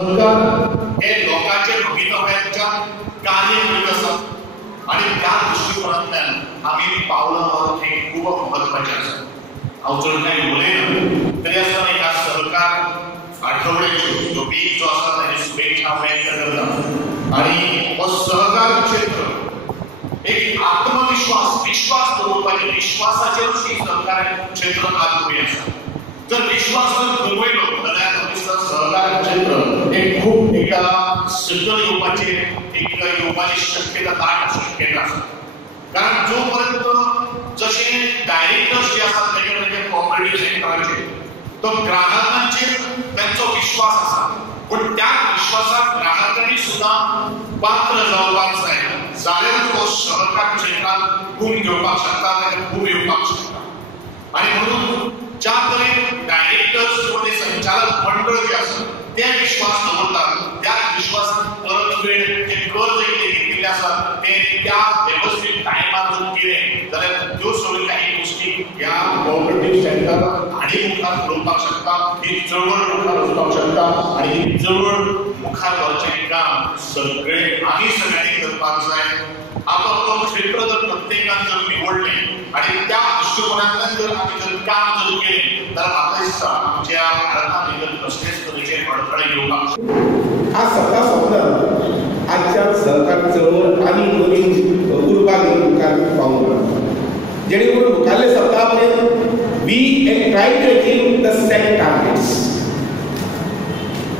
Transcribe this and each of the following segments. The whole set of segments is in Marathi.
हे लोकांच्या भवितव्याच्या कार्य करीत असतात आणि त्या दृष्टिकोनातल्यान आम्ही पावलं हे खूप महत्वाचे असतात. हांव चड काही उलयना तरी आसतना ह्या सहकार आठवड्याची जो वीक जो आसा ताची शुभेच्छा हांव व्यक्त करता. आणि हो सहकार क्षेत्र एक आत्मविश्वास विश्वास दवरपाचे विश्वासाचेरूच ही सहकार क्षेत्र आज उबें आसा. जर विश्वास जर गमयलो जाल्यार सहकार क्षेत्र एक खूप एका सकल येवपाची शक्यता दाट शक्यता आसा. कारण जो पर्यंत जशे डायरेक्टर्स जे आसात वेगवेगळे कोऑपरेटिव्ह सेक्टराचे तो ग्राहकांचेर त्यांचो विश्वास आसा, पण त्या विश्वासाक ग्राहकांनी सुद्धा पात्र जावपाक जाय जाल्यार तो सहकार क्षेत्रात गुण घेवपाक शकता, ताका खूब येवपाक शकता. आणि म्हणून ज्या तरेन डायरेक्टर्स किंवा ते संचालक मंडळ जे आसा ते विश्वास दवरतात, त्या विश्वासान परतफेड जे कर्ज घेतिल्ले आसा ते त्या व्यवस्थित टायमार जर केले जाल्यार त्यो सगळ्यो काही गोष्टी ह्या कोऑपरेटिव्ह सेक्टर आनी मुखार वचपाक शकता, ही चळवळ मुखार वचपाक शकता. आणि ही चळवळ मुखार व्हरचें काम सगळे आमी सगळ्यांनी करपाक जाय. आपापलो क्षेत्र जर प्रत्येकान जर निवडलें आणि त्या दृष्टिकोनांतल्यान जर आमी जर काम जर केलें जाल्यार म्हाका दिसता आमच्या भारतान भितर कसलेच तरेचे अडथळे येवपाक हा सगळा स्वप्न आजच्या सहकार चळवळ आनी नवीन उर्बा मुखार पावूंक जेणे करून मुखारले सप्तहा पर्यंत we try to achieve the set targets.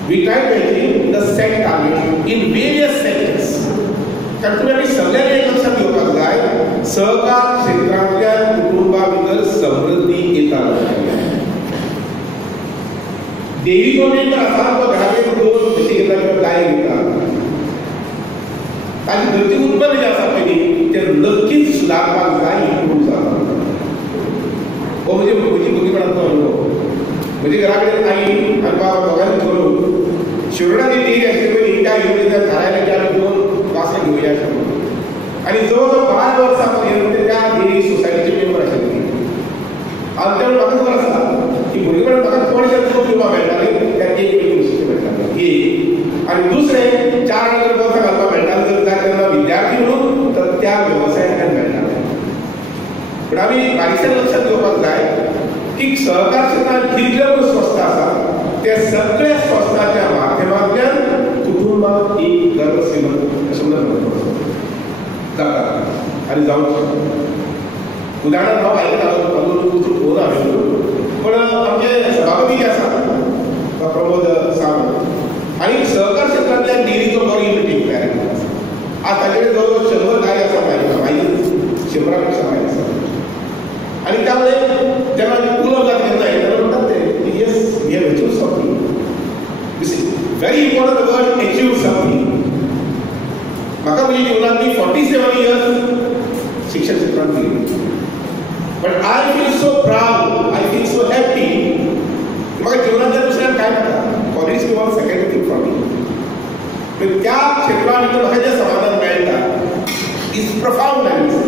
We try to achieve the set target in various sectors. कारण तुम्ही आमी सगळ्यांनी एक लक्षात घेवपाक जाय सहकार क्षेत्रांतल्या कुटुंबा भितर समृद्धी येता. डेअरीचो मेंबर आसा तो घराकडेन दोन म्हशी घेता किंवा गाय घेता, ताची घरचें उत्पन्न जें आसा पयली तें नक्कीच सुदारपाक जाय इम्प्रूव जावपाक. हो म्हजी भुरगेपणांतलो अनुभव. म्हज्या घरा कडेन आई आनी बाबा दोगांनी करून शिवराची डेअरी आशिल्ली पयली त्या डेअरींतल्यान थारायलें की आमी दोन वासरां घेवया अशें म्हणून. आनी जवळ जवळ 12 वर्सां पर्यंत त्या डेअरी सोसायटीचे मेंबर आशिल्ले. आनी तेन्ना म्हाका खबर आसा की भुरगेपणांत म्हाका चडशे दूद पिवपाक मेळटालें त्या एक पयली म्हशीचें मेळटालें एक. आनी दुसरें 4 आनी वर्सां घालपाक मेळटालें जर जाय तेन्ना विद्यार्थी म्हणून तर त्या वेवसायांतल्यान मेळटालें. पूण आमी बारीकसाण लक्षात घेवपाक जाय की सहकार क्षेत्रांत जितले पळय संस्था आसा त्या सगळ्या संस्थांच्या माध्यमांतल्यान कुटुंबाक एक गर्व श्रीमंत अशें म्हणून जाता आनी जावंक शकता. उदाहरणार्थ हांव आयकतालो फोन हांवें पण आमचे सभापती जे आसा प्रमोद सावंत आनी सहकार क्षेत्रांतल्या डेअरीचो बरो युनिट तयार केला आसा. आज ताचे कडेन जवळ जवळ 100 गाय आसा मागीर 100 पेक्षा भायर आसा. आनी त्यामुळे जेन्ना आमी उलोवप जाता तेन्ना तेन्ना म्हणटात ते yes we have achieved something. This is very important the word achieved something. म्हाका म्हज्या जिवनांत मी 47 इयर्स शिक्षण क्षेत्रांत गेली. But I feel so proud, I feel so happy. म्हाका जिवनांतल्या दुसऱ्यान कांय नाका. कॉलेज किंवा सेकंड थिंग फॉर मी. त्या क्षेत्रांत भितर म्हाका जें समाधान मेळटा इज प्रफाउंड.